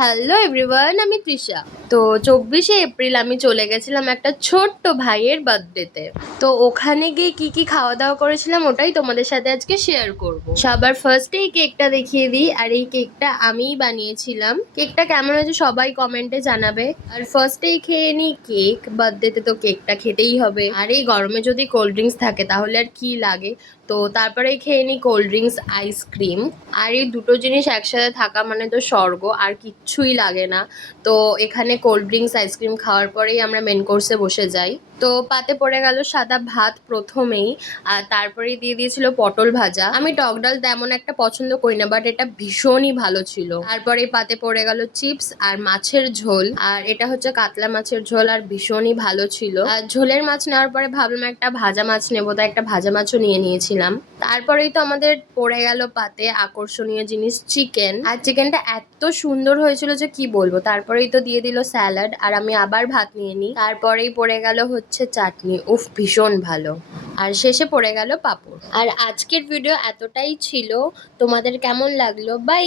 Hello everyone, আমি তৃষা। তো 24শে April আমি চলে গেছিলাম একটা ছোট্ট ভাইয়ের বার্থডেতে। তো ওখানে গিয়ে কি কি খাওয়া দাওয়া করেছিলাম ওটাই তোমাদের সাথে আজকে শেয়ার করব। সবার ফার্স্টে এই কেকটা দেখিয়ে দিই, আর এই কেকটা আমিই বানিয়েছিলাম। কেকটা কেমন হয়েছে সবাই কমেন্টে জানাবে। আর ফার্স্টেই খেয়ে নিই কেক, বার্থডেতে তো কেকটা খেতেই হবে। আর এই গরমে যদি কোল্ড ড্রিঙ্কস থাকে তাহলে আর কি লাগে। তো তারপরে খেয়ে নিই কোল্ড ড্রিঙ্কস, আইসক্রিম। আর এই দুটো জিনিস একসাথে থাকা মানে তো স্বর্গ, আর কিচ্ছুই লাগে না। তো এখানে কোল্ড ড্রিঙ্কস আইসক্রিম খাওয়ার পরেই আমরা মেন কোর্সে বসে যাই। তো পাতে পড়ে গেল সাদা ভাত প্রথমেই, আর তারপরেই দিয়ে দিয়েছিল পটল ভাজা। আমি টক ডাল তেমন একটা পছন্দ করি না, বাট এটা ভীষণই ভালো ছিল। তারপরে পাতে পড়ে গেল চিপস আর মাছের ঝোল, আর এটা হচ্ছে কাতলা মাছের ঝোল, আর ভীষণই ভালো ছিল। আর ঝোলের মাছ নেওয়ার পরে ভাবলাম একটা ভাজা মাছ নেবো, তাই একটা ভাজা মাছও নিয়ে নিয়েছিলাম। তারপরেই তো আমাদের পড়ে গেল পাতে আকর্ষণীয় জিনিস চিকেন, আর চিকেনটা এত সুন্দর হয়েছিল যে কি বলবো। তারপরেই তো দিয়ে দিল স্যালাড, আর আমি আবার ভাত নিয়ে নিই। তারপরেই পড়ে গেল হচ্ছে চাটনি, উফ ভীষণ ভালো। আর শেষে পড়ে গেল পাঁপড়। আর আজকের ভিডিও এতটাই ছিল, তোমাদের কেমন লাগলো? বাই।